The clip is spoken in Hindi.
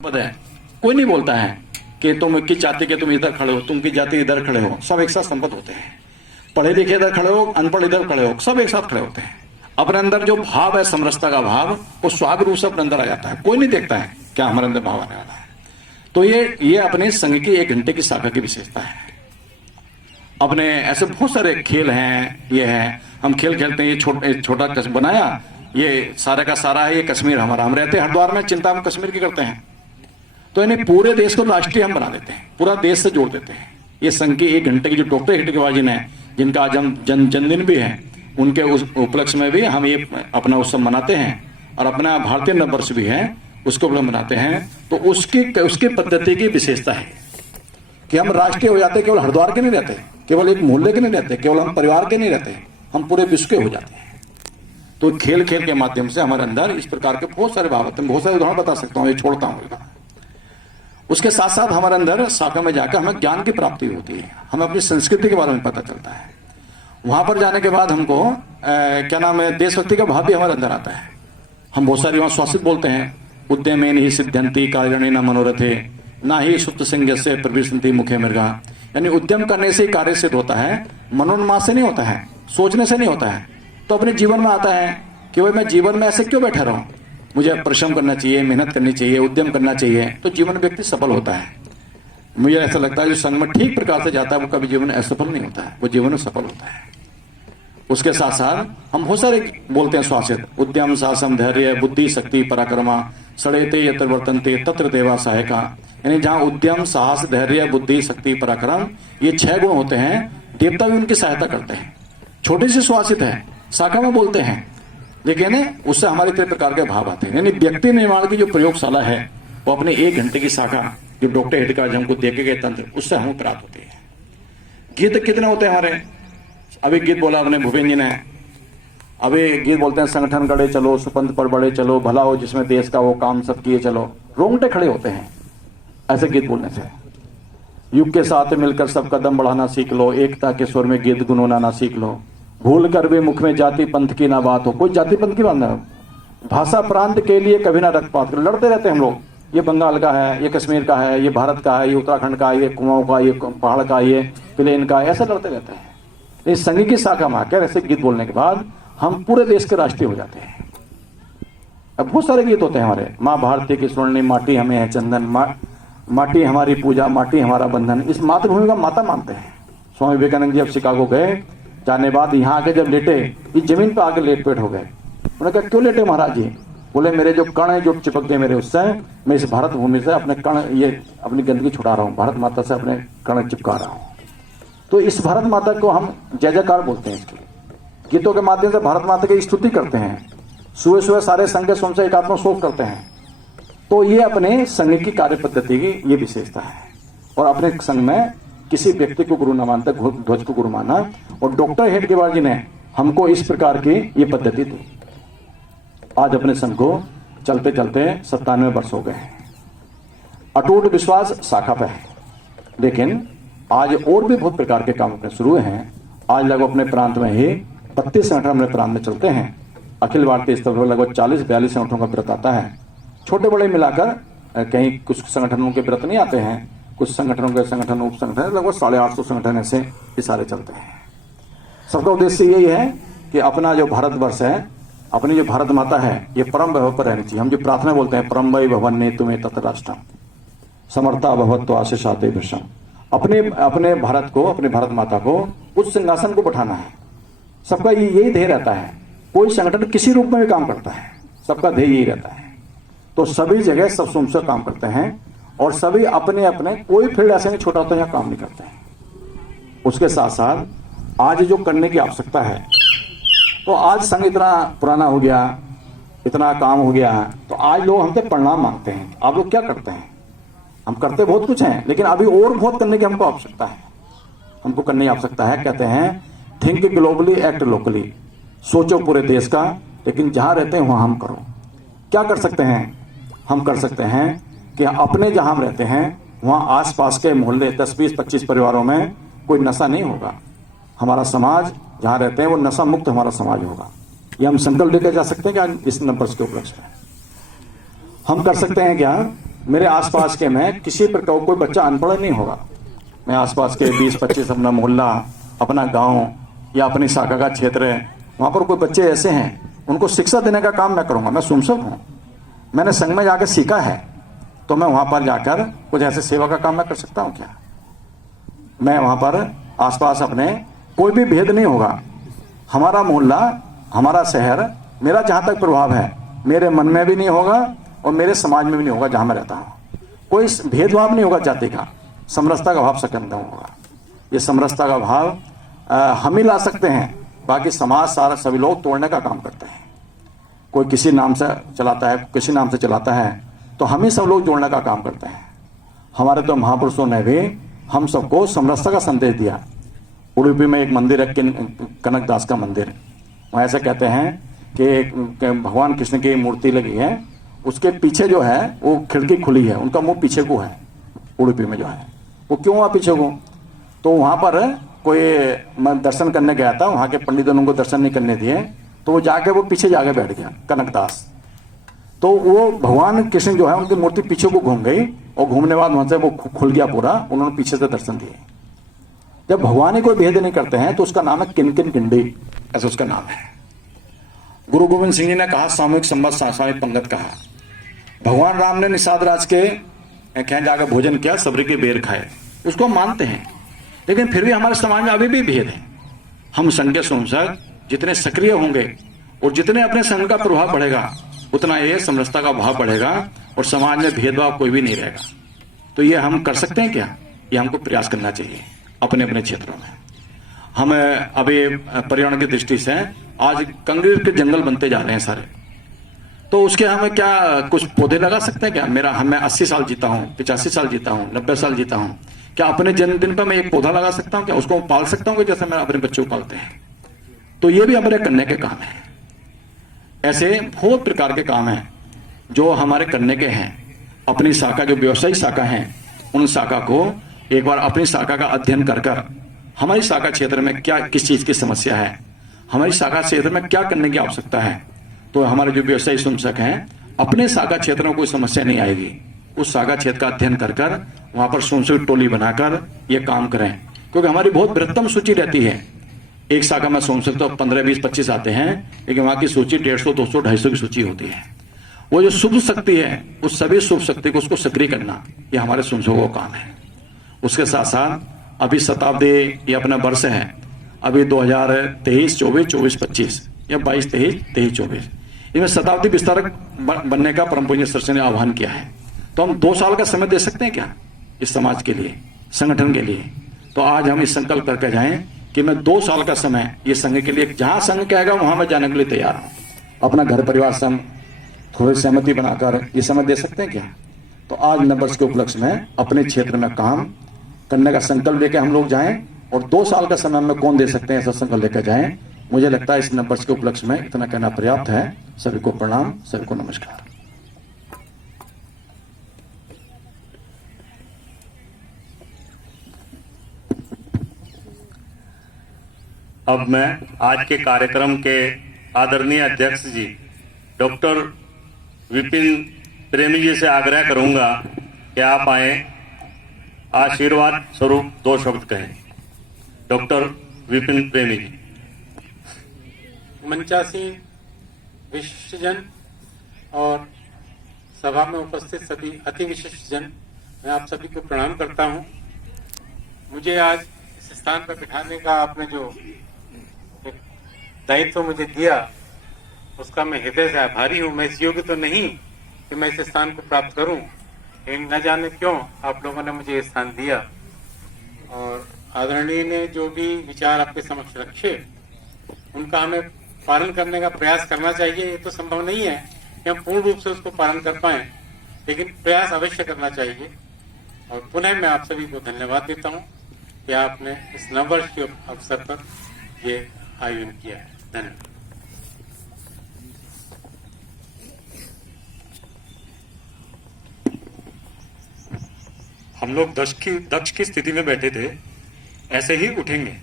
पता है, कोई नहीं बोलता है कि तुम किस जाति के, तुम इधर खड़े हो, तुम किस जाति इधर खड़े हो। सब एक साथ संपन्न होते हैं। पढ़े लिखे इधर खड़े हो, अनपढ़ इधर खड़े हो, सब एक साथ खड़े होते हैं। अपने अंदर जो भाव है, समरसता का भाव, वो स्वाभाविक रूप से अपने अंदर आ जाता है। कोई नहीं देखता है क्या हमारे अंदर भाव आने वाला है। तो ये अपने संघ की 1 घंटे की शाखा की विशेषता है। अपने ऐसे बहुत सारे खेल हैं, ये है, हम खेल खेलते हैं। ये छोटा कस्बा बनाया, ये सारा का सारा है, ये कश्मीर हमारा। हम रहते हैं हरिद्वार में, चिंता हम कश्मीर की करते हैं। तो इन्हें पूरे देश को राष्ट्रीय हम बना देते हैं, पूरा देश से जोड़ देते हैं। ये संघ की 1 घंटे की जो डॉक्टर हिटकेबाजी है, जिनका आज हम जन्मदिन भी है, उनके उस उपलक्ष्य में भी हम ये अपना उत्सव मनाते हैं। और अपना भारतीय नववर्ष भी है, उसको भी मनाते हैं। तो उसकी पद्धति की विशेषता है कि हम राष्ट्रीय हो जाते, केवल हरिद्वार के नहीं रहते, केवल एक मोहल्ले के नहीं रहते, केवल हम परिवार के नहीं रहते, हम पूरे विश्व के हो जाते हैं। तो खेल खेल के माध्यम से हमारे अंदर इस प्रकार के बहुत सारे भाव आते हैं। बहुत सारे उदाहरण बता सकता हूँ, ये छोड़ता हूँ। उसके साथ साथ हमारे अंदर शाखा में जाकर हमें ज्ञान की प्राप्ति होती है, हमें अपनी संस्कृति के बारे में पता चलता है। वहां पर जाने के बाद हमको क्या नाम है, देशभक्ति का भाव भी हमारे अंदर आता है। हम बहुत सारी वहां स्वासित बोलते हैं, उद्यमे नहीं सिद्ध्यंति कार्यणे न मनोरथे ना ही सुप्त सिंह से प्रविशन्ति मुखे मृगा। यानी उद्यम करने से ही कार्य सिद्ध होता है, मनोन्मास से नहीं होता है, सोचने से नहीं होता है। तो अपने जीवन में आता है कि भाई मैं जीवन में ऐसे क्यों बैठा रहूं, मुझे परिश्रम करना चाहिए, मेहनत करनी चाहिए, उद्यम करना चाहिए, तो जीवन में व्यक्ति सफल होता है। मुझे ऐसा लगता है जो संघ में ठीक प्रकार से जाता है, वो कभी जीवन में असफल नहीं होता है, वो जीवन में सफल होता है। उसके साथ साथ हम बहुत सारे बोलते हैं स्वासित, उद्यम साहसम धैर्य बुद्धि शक्ति पराक्रमा सड़ेते यत्र वर्तन्ते तत्र देवा सहायका। यानी जहां उद्यम साहस धैर्य बुद्धि शक्ति पराक्रम, ये 6 गुण होते हैं, देवता भी उनकी सहायता करते हैं। छोटी सी स्वासित है, शाखा में बोलते हैं, लेकिन उससे हमारे कई प्रकार के भाव आते हैं। यानी व्यक्ति निर्माण की जो प्रयोगशाला है, वो अपने 1 घंटे की शाखा जो डॉक्टर हिटकेबाजी हमको देखे गए तंत्र, उससे हमें प्राप्त होती है। गीत कितने होते हैं हमारे? अभी गीत बोला अपने भूपेन्द्र जी ने, अभी गीत बोलते हैं, संगठन गढ़े चलो सुपंथ पर बड़े चलो, भला हो जिसमें देश का वो काम सब किए चलो। रोंगटे खड़े होते हैं ऐसे गीत बोलने से। युग के साथ मिलकर सब कदम बढ़ाना सीख लो, एकता के स्वर में गीत गुनगुनाना सीख लो, भूल कर भी मुख में जाति पंथ की ना बात हो। कोई जाति पंथ की बात ना हो, भाषा प्रांत के लिए कभी ना रक्तपात करो। लड़ते रहते हैं हम लोग, ये बंगाल का है, ये कश्मीर का है, ये भारत का है, ये उत्तराखंड का, ये कुमाऊं का, ये पहाड़ का, ये प्लेन का, ऐसा लड़ते रहते हैं। इस संघ की शाखा में आकर ऐसे गीत बोलने के बाद हम पूरे देश के राष्ट्रीय हो जाते हैं। अब बहुत सारे गीत होते हैं हमारे, माँ भारती की स्वर्णिम माटी हमें है चंदन, माटी हमारी पूजा, माटी हमारा बंधन। इस मातृभूमि का माता मानते हैं। स्वामी विवेकानंद जी अब शिकागो गए, जाने बाद यहाँ आके जब लेटे, इस जमीन पर आके लेट पेट हो गए। उन्होंने कहा क्यों लेटे महाराज जी? बोले मेरे जो कण है जो चिपक गए मेरे उससे, मैं इस भारत भूमि से अपने कण, ये अपनी गंदगी छुड़ा रहा हूँ, भारत माता से अपने कण चिपका रहा हूँ। तो इस भारत माता को हम जय जयकार बोलते हैं। इसके गीतों के माध्यम से भारत माता की स्तुति करते हैं। सुबह सुबह सारे संघ के स्वयं से एकात्म शोक करते हैं। तो ये अपने संघ की कार्य पद्धति की ये विशेषता है। और अपने संघ में किसी व्यक्ति को गुरु न मानता, ध्वज को गुरु माना। और डॉक्टर हिटकेबाजी जी ने हमको इस प्रकार की ये पद्धति दी। आज अपने संघ को चलते चलते 97 वर्ष हो गए हैं। अटूट विश्वास शाखा पे है, लेकिन आज और भी बहुत प्रकार के काम अपने शुरू हैं। आज लगभग अपने प्रांत में ही 32 संगठन अपने प्रांत में चलते हैं। अखिल भारतीय स्तर पर लगभग 40-42 संगठनों का व्रत आता है। छोटे बड़े मिलाकर कहीं कुछ संगठनों के व्रत नहीं आते हैं, कुछ संगठनों के संगठन उप संगठन लगभग 850 संगठन ऐसे ये सारे चलते हैं। सबका उद्देश्य यही है कि अपना जो भारतवर्ष है, अपनी जो भारत माता है, ये परम वैभव पर रहनी चाहिए। हम जो प्रार्थना बोलते हैं, परम वै भवन्ने तुम्हें तत् राष्ट्रम समर्था भवत्व आशीषाते भृशम। अपने भारत को, अपने भारत माता को उस सिंहासन को बैठाना है। सबका यही ध्येय रहता है। कोई संगठन किसी रूप में भी काम करता है, सबका ध्येय यही रहता है। तो सभी जगह सब सुनकर काम करते हैं और सभी अपने अपने, कोई फील्ड ऐसे नहीं छोटा होता है यहाँ काम नहीं करते हैं। उसके साथ साथ आज जो करने की आवश्यकता है, तो आज संघ इतना पुराना हो गया, इतना काम हो गया, तो आज लोग हमसे परिणाम मांगते हैं। आप लोग क्या करते हैं? हम करते बहुत कुछ हैं, लेकिन अभी और बहुत करने की हमको आवश्यकता है। हमको करने की आवश्यकता है, कहते हैं थिंक ग्लोबली एक्ट लोकली। सोचो पूरे देश का, लेकिन जहां रहते हैं वहां हम करो। क्या कर सकते हैं? हम कर सकते हैं कि अपने जहां हम रहते हैं वहां आसपास के मोहल्ले 10-20-25 परिवारों में कोई नशा नहीं होगा। हमारा समाज जहां रहते हैं वो नशा मुक्त हमारा समाज होगा। ये हम संकल्प लेकर जा सकते हैं क्या इस नंबर के उपलक्ष्य में? हम कर सकते हैं क्या मेरे आसपास के में किसी प्रकार कोई बच्चा अनपढ़ नहीं होगा। मैं आसपास के 20-25 अपना मोहल्ला, अपना गांव या अपनी शाखा का क्षेत्र है, वहां पर कोई बच्चे ऐसे हैं, उनको शिक्षा देने का काम मैं करूंगा। मैं शुभशक हूं, मैंने संघ में जाकर सीखा है, तो मैं वहां पर जाकर कुछ ऐसे सेवा का काम मैं कर सकता हूं क्या? मैं वहां पर आसपास अपने कोई भी भेद नहीं होगा। हमारा मोहल्ला, हमारा शहर, मेरा जहां तक प्रभाव है मेरे मन में भी नहीं होगा और मेरे समाज में भी नहीं होगा। जहां मैं रहता हूं कोई भेदभाव नहीं होगा जाति का, समरसता का भाव सकंदम होगा। ये समरसता का भाव हम ही ला सकते हैं, बाकी समाज सारा सभी लोग तोड़ने का काम करते हैं। कोई किसी नाम से चलाता है, किसी नाम से चलाता है, तो हम ही सब लोग जोड़ने का काम करते हैं। हमारे तो महापुरुषों ने भी हम सबको समरसता का संदेश दिया। उडुपी में एक मंदिर है, कनकदास का मंदिर। वहाँ ऐसे कहते हैं कि भगवान कृष्ण की मूर्ति लगी है, उसके पीछे जो है वो खिड़की खुली है, उनका मुंह पीछे को है। उडुपी में जो है वो क्यों हुआ पीछे को? तो वहां पर कोई, मैं दर्शन करने गया था, वहां के पंडितों ने उनको दर्शन नहीं करने दिए, तो वो जाके वो पीछे जाके बैठ गया कनकदास। तो वो भगवान कृष्ण जो है उनकी मूर्ति पीछे को घूम गई और घूमने बाद वहां से वो खुल गया पूरा, उन्होंने पीछे से दर्शन दिए। जब भगवान ही कोई भेद नहीं करते हैं तो उसका नाम है किन किंडी, ऐसा उसका नाम है। गुरु गोविंद सिंह जी ने कहा सामूहिक संबंध सामूहिक पंगत कहा। भगवान राम ने निषाद राज के कहीं जाकर भोजन किया, सबरी के बेर खाए, उसको हम मानते हैं। लेकिन फिर भी हमारे समाज में अभी भी भेद है। हम संघ के संसद जितने सक्रिय होंगे और जितने अपने संघ का प्रभाव बढ़ेगा, उतना ये समरसता का भाव बढ़ेगा और समाज में भेदभाव कोई भी नहीं रहेगा। तो ये हम कर सकते हैं क्या? ये हमको प्रयास करना चाहिए अपने अपने क्षेत्रों में। हम अभी पर्यावरण की दृष्टि से आज कंक्रीट के जंगल बनते जा रहे हैं सारे, तो उसके हमें क्या कुछ पौधे लगा सकते हैं क्या? मैं 80 साल जीता हूँ, 85 साल जीता हूँ, 90 साल जीता हूँ, क्या अपने जन्मदिन पर मैं एक पौधा लगा सकता हूँ क्या? उसको पाल सकता हूँ जैसे मैं अपने बच्चों को पालते हैं? तो ये भी हमारे करने के काम है। ऐसे बहुत प्रकार के काम हैं जो हमारे करने के हैं। अपनी शाखा, जो व्यवसायिक शाखा है, उन शाखा को एक बार अपनी शाखा का अध्ययन कर हमारी शाखा क्षेत्र में क्या किस चीज की समस्या है, हमारी शाखा क्षेत्र में क्या करने की आवश्यकता है, तो हमारे जो व्यवसायी शुभशक हैं अपने शाखा क्षेत्र में कोई समस्या नहीं आएगी। उस शाखा क्षेत्र का अध्ययन कर वहां पर शुभशक टोली बनाकर ये काम करें, क्योंकि हमारी बहुत बृहत्तम सूची रहती है। एक शाखा में शुभशक तो 15, 20, 25 आते हैं, लेकिन वहां की सूची 150, 200, 250 की सूची होती है। वो जो शुभ शक्ति है, उस सभी शुभ शक्ति को उसको सक्रिय करना, ये हमारे शुभशकों का काम है। उसके साथ साथ अभी शताब्दी ये अपना वर्ष है, अभी 2023, 24, 24, 25 या 22, 23, 23, 24, इनमें शताब्दी विस्तारक बनने का परम पूज्य सर ने आह्वान किया है। तो हम 2 साल का समय दे सकते हैं क्या इस समाज के लिए, संगठन के लिए? तो आज हम इस संकल्प करके जाएं कि मैं 2 साल का समय ये संघ के लिए, जहां संघ कहेगा वहां मैं जाने के लिए तैयार हूं। अपना घर परिवार संघ थोड़ी सहमति बनाकर ये समय दे सकते हैं क्या? तो आज नववर्ष के उपलक्ष्य में अपने क्षेत्र में काम करने का संकल्प लेकर हम लोग जाएं और 2 साल का समय में कौन दे सकते हैं, ऐसा संकल्प लेकर जाएं। मुझे लगता है इस नववर्ष के उपलक्ष्य में इतना कहना पर्याप्त है। सभी को प्रणाम, सभी को नमस्कार। अब मैं आज के कार्यक्रम के आदरणीय अध्यक्ष जी डॉक्टर विपिन प्रेमी जी से आग्रह करूंगा कि आप आए, आशीर्वाद स्वरूप 2 शब्द कहें। डॉक्टर विपिन प्रेमी जी। मंचासीन विशिष्टजन और सभा में उपस्थित सभी अति विशिष्टजन, मैं आप सभी को प्रणाम करता हूं। मुझे आज इस स्थान पर बिठाने का आपने जो दायित्व मुझे दिया, उसका मैं हृदय से आभारी हूं। मैं इस योग्य तो नहीं कि मैं इस स्थान को प्राप्त करूं, लेकिन न जाने क्यों आप लोगों ने मुझे ये स्थान दिया। और आदरणीय ने जो भी विचार आपके समक्ष रखे, उनका हमें पालन करने का प्रयास करना चाहिए। ये तो संभव नहीं है कि हम पूर्ण रूप से उसको पालन कर पाए, लेकिन प्रयास अवश्य करना चाहिए। और पुनः मैं आप सभी को धन्यवाद देता हूं कि आपने इस नववर्ष के अवसर पर ये आयोजन किया है। धन्यवाद। हम लोग दक्ष की स्थिति में बैठे थे, ऐसे ही उठेंगे।